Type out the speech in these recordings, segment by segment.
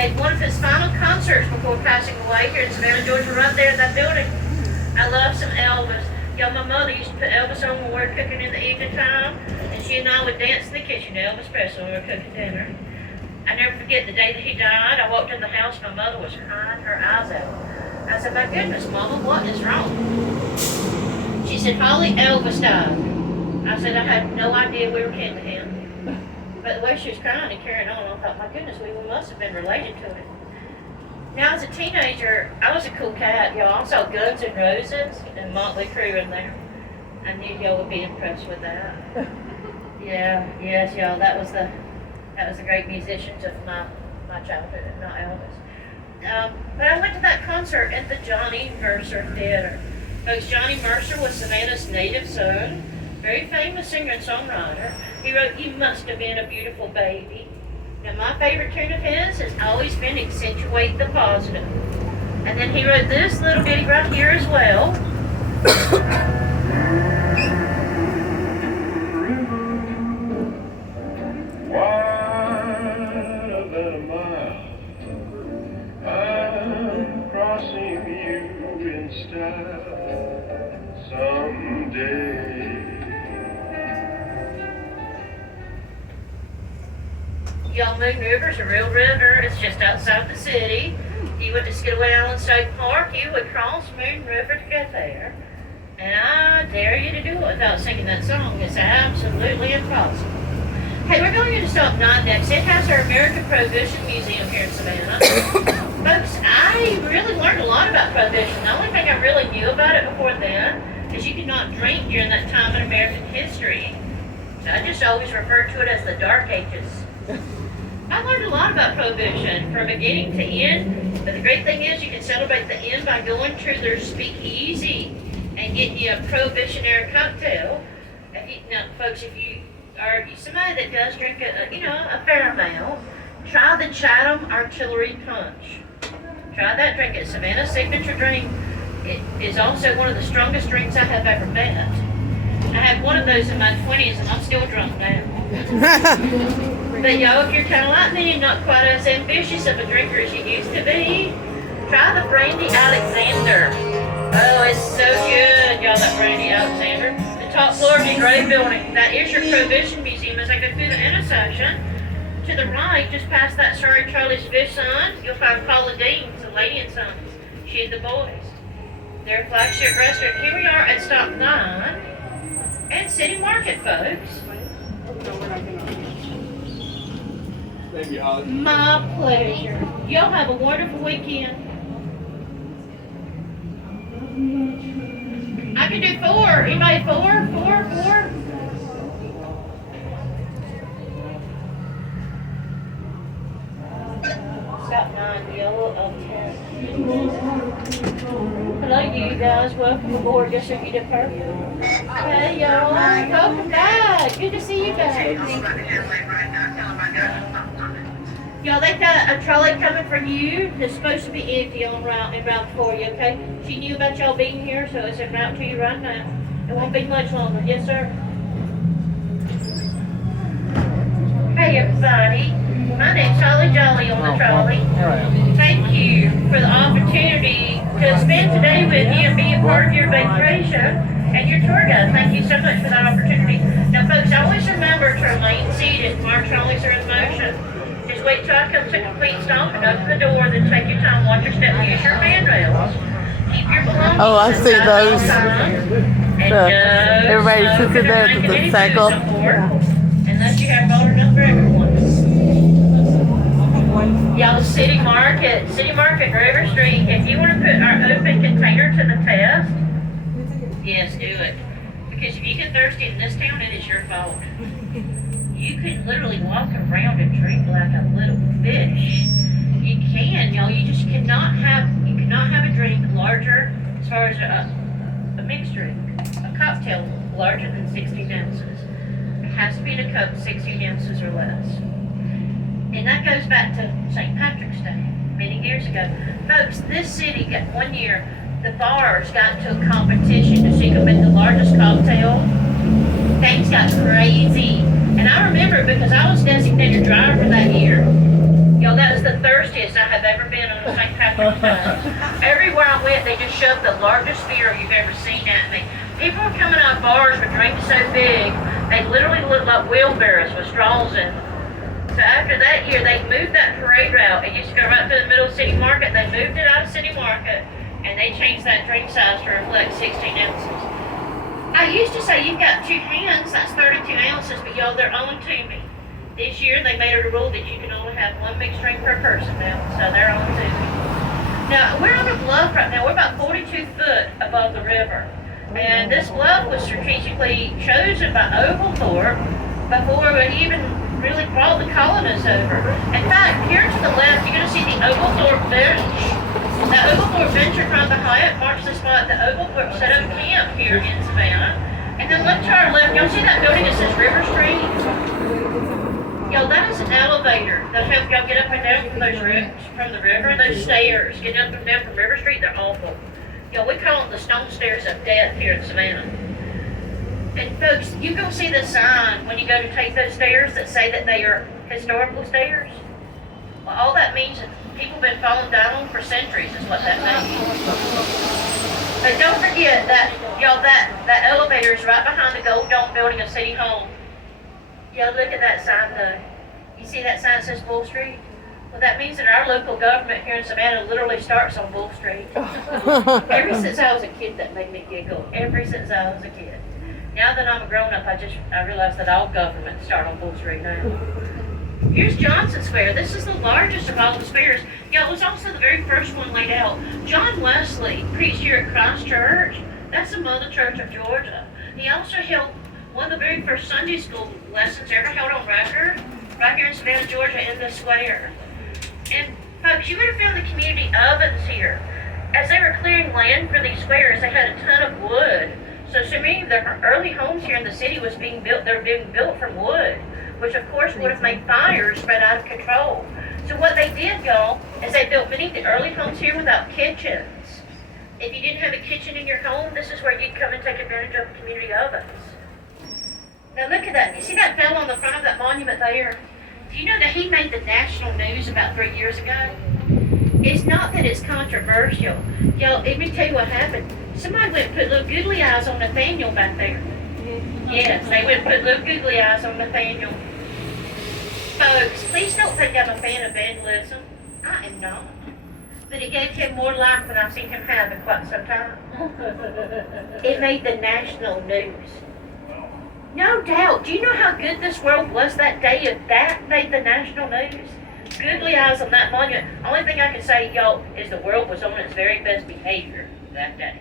gave one of his final concerts before passing away here in Savannah, Georgia, right there in that building. I love some Elvis. Y'all, my mother used to put Elvis on when we were cooking in the evening time, and she and I would dance in the kitchen to Elvis Presley when we were cooking dinner. I never forget the day that he died. I walked in the house, my mother was crying her eyes out. I said, my goodness, Mama, what is wrong? She said, Holly, Elvis died. I said, I had no idea we were kin to him. But the way she was crying and carrying on, I thought, my goodness, we must have been related to him. Now, as a teenager, I was a cool cat, y'all. I saw Guns N' Roses and Motley Crue in there. I knew y'all would be impressed with that. Yes, y'all. That was the great musicians of my childhood, not Elvis. But I went to that concert at the Johnny Mercer Theater. Folks, Johnny Mercer was Savannah's native son, very famous singer and songwriter. He wrote, "You Must Have Been a Beautiful Baby." Now, my favorite tune of his has always been "Accentuate the Positive." And then he wrote this little bitty right here as well. Wider than a mile, I'm crossing you in style someday. Y'all, Moon River's a real river. It's just outside the city. If you went to Skidaway Island State Park, you would cross Moon River to get there. And I dare you to do it without singing that song. It's absolutely impossible. Hey, we're going into Stop 9 next. It has our American Prohibition Museum here in Savannah. Folks, I really learned a lot about Prohibition. The only thing I really knew about it before then is you could not drink during that time in American history. So I just always referred to it as the Dark Ages. I learned a lot about Prohibition from beginning to end, but the great thing is you can celebrate the end by going to their speakeasy and getting you a Prohibition-era cocktail. Now, folks, if you are somebody that does drink a fair amount, try the Chatham Artillery Punch. Try that drink. It's Savannah's signature drink. It is also one of the strongest drinks I have ever met. I had one of those in my 20s and I'm still drunk now. But y'all, if you're kind of like me and not quite as ambitious of a drinker as you used to be, try the Brandy Alexander. Oh, it's so good, y'all, that Brandy Alexander. The top floor of the gray building, that is your Prohibition Museum. As I go through the intersection, to the right, just past that Sorry Charlie's Fish sign, you'll find Paula Dean's, the Lady and Sons. She and the Boys. Their flagship restaurant. Here we are at Stop 9 and City Market, folks. Thank you, Holly. My pleasure. Y'all have a wonderful weekend. I can do 4. Anybody 4? 4? Stop 9, yellow of 10. Hello, you guys. Welcome aboard. Yes, sir, you did perfect. Hey, y'all. Welcome back. Good to see you guys. Y'all, they got a trolley coming for you that's supposed to be empty en route for you, okay? She knew about y'all being here, so it's en route to you right now. It won't be much longer. Yes, sir? Hey, everybody. My name's Holly Jolly on the trolley. Thank you for the opportunity to spend today with you and be a part of your vacation and your tour guide. Thank you so much for that opportunity. Now, folks, always remember to remain seated while our trolleys are in motion. Just wait till I come to a complete stop and open the door, then take your time, watch your step, use your handrails. Keep your belongings. Oh, I see those. Everybody sits in there to the cycle. Unless you have voter number, everyone. Y'all, City Market, River Street. If you want to put our open container to the test, yes, do it. Because if you get thirsty in this town, it is your fault. You can literally walk around and drink like a little fish. You can, y'all. You just cannot have a drink larger, as far as a mixed drink, a cocktail larger than 16 ounces. It has to be in a cup 16 ounces or less. And that goes back to St. Patrick's Day, many years ago. Folks, this city got one year, the bars got into a competition to see who made the largest cocktail. Things got crazy. And I remember because I was designated driver that year. Yo, that was the thirstiest I have ever been on a St. Patrick's Day. Everywhere I went, they just shoved the largest beer you've ever seen at me. People were coming out of bars with drinks so big, they literally looked like wheelbarrows with straws in them. So after that year, they moved that parade route. It used to go right through the middle of City Market. They moved it out of City Market, and they changed that drink size to reflect 16 ounces. I used to say you've got two hands, that's 32 ounces, but y'all, they're owing to me. This year, they made it a rule that you can only have one mixed drink per person now, so they're owing to me. Now, we're on a bluff right now. We're about 42 foot above the river. And this bluff was strategically chosen by Oglethorpe before it even really brought the colonists over. In fact, here to the left, you're going to see the Oglethorpe bench. The Oglethorpe bench in front of the Hyatt marks the spot that Oglethorpe set up camp here in Savannah. And then look to our left, y'all see that building that says River Street? Yo, that is an elevator that helps y'all get up and down from the river. Those stairs, getting up and down from River Street, they're awful. Yo, we call them the stone stairs of death here in Savannah. And folks, you go see the sign when you go to take those stairs that say that they are historical stairs. Well, all that means is people have been falling down on for centuries is what that means. But don't forget that, y'all, that elevator is right behind the Gold Dome building of City Hall. Y'all look at that sign though. You see that sign that says Bull Street? Well, that means that our local government here in Savannah literally starts on Bull Street. Ever since I was a kid, that made me giggle. Ever since I was a kid. Now that I'm a grown-up, I realize that all governments start on Bull Street now. Here's Johnson Square. This is the largest of all the squares. Yeah, it was also the very first one laid out. John Wesley preached here at Christ Church. That's the Mother Church of Georgia. He also held one of the very first Sunday school lessons ever held on record, right here in Savannah, Georgia, in the square. And folks, you would have found the community ovens here. As they were clearing land for these squares, they had a ton of wood. So many of the early homes here in the city was being built, they were being built from wood, which of course would have made fires spread out of control. So what they did, y'all, is they built many of the early homes here without kitchens. If you didn't have a kitchen in your home, this is where you'd come and take advantage of community ovens. Now look at that. You see that bell on the front of that monument there? Do you know that he made the national news about 3 years ago? It's not that it's controversial. Y'all, let me tell you what happened. Somebody went and put little googly eyes on Nathaniel back there. Yes, they went and put little googly eyes on Nathaniel. Folks, please don't think I'm a fan of vandalism. I am not. But it gave him more life than I've seen him have in quite some time. It made the national news. No doubt. Do you know how good this world was that day if that made the national news? Googly eyes on that monument. Only thing I can say, y'all, is the world was on its very best behavior that day.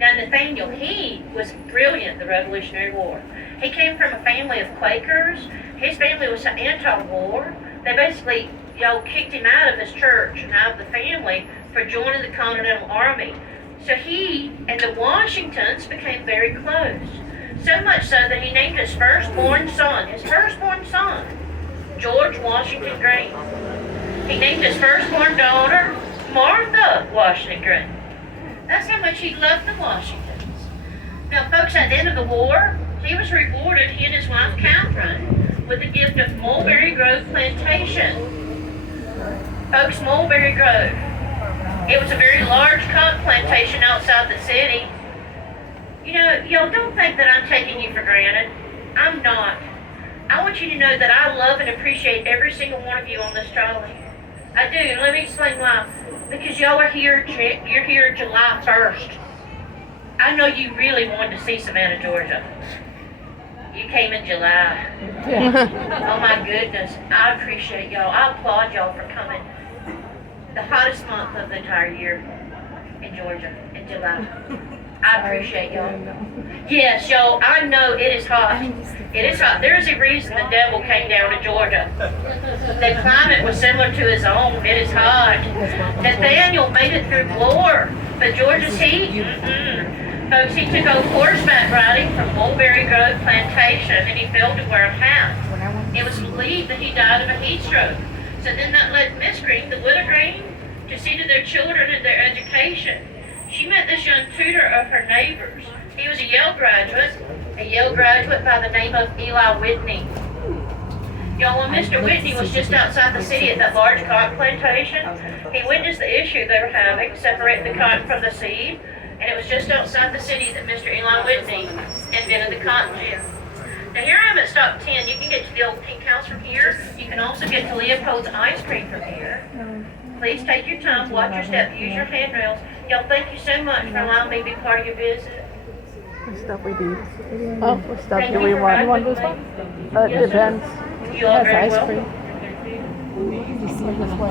Now, Nathaniel, he was brilliant in the Revolutionary War. He came from a family of Quakers. His family was anti-war. They basically, y'all, kicked him out of his church and out of the family for joining the Continental Army. So he and the Washingtons became very close. So much so that he named his firstborn son, George Washington Green. He named his firstborn daughter, Martha Washington Green. That's how much he loved the Washingtons. Now, folks, at the end of the war, he was rewarded, he and his wife, Catherine, with the gift of Mulberry Grove Plantation. Folks, Mulberry Grove. It was a very large cotton plantation outside the city. You know, y'all don't think that I'm taking you for granted. I'm not. I want you to know that I love and appreciate every single one of you on this trolley. I do, and let me explain why. Because y'all are here, you're here July 1st. I know you really wanted to see Savannah, Georgia. You came in July. Oh my goodness, I appreciate y'all. I applaud y'all for coming. The hottest month of the entire year in Georgia, in July. I appreciate y'all. Yes, y'all, I know it is hot. It is hot. There is a reason the devil came down to Georgia. The climate was similar to his own. It is hot. Nathaniel made it through war, but Georgia's heat? Folks, he took off horseback riding from Mulberry Grove Plantation, and he failed to wear a hat. It was believed that he died of a heat stroke. So then that led Miss Green, the widow Green, to see to their children and their education. She met this young tutor of her neighbors. He was a Yale graduate by the name of Eli Whitney. Y'all, when Mr. Whitney was just outside the city at that large cotton plantation, he witnessed the issue they were having, separating the cotton from the seed. And it was just outside the city that Mr. Eli Whitney invented the cotton gin. Now here I am at stop 10. You can get to the old pink house from here. You can also get to Leopold's ice cream from here. Please take your time, watch your step, use your handrails. Y'all, thank you so much for allowing me to be part of your visit. What stuff we do? Oh, what stuff Thank do you we for want? riding You want with this me. one? It Yes, sir. depends. You all That's very ice welcome. cream. This way.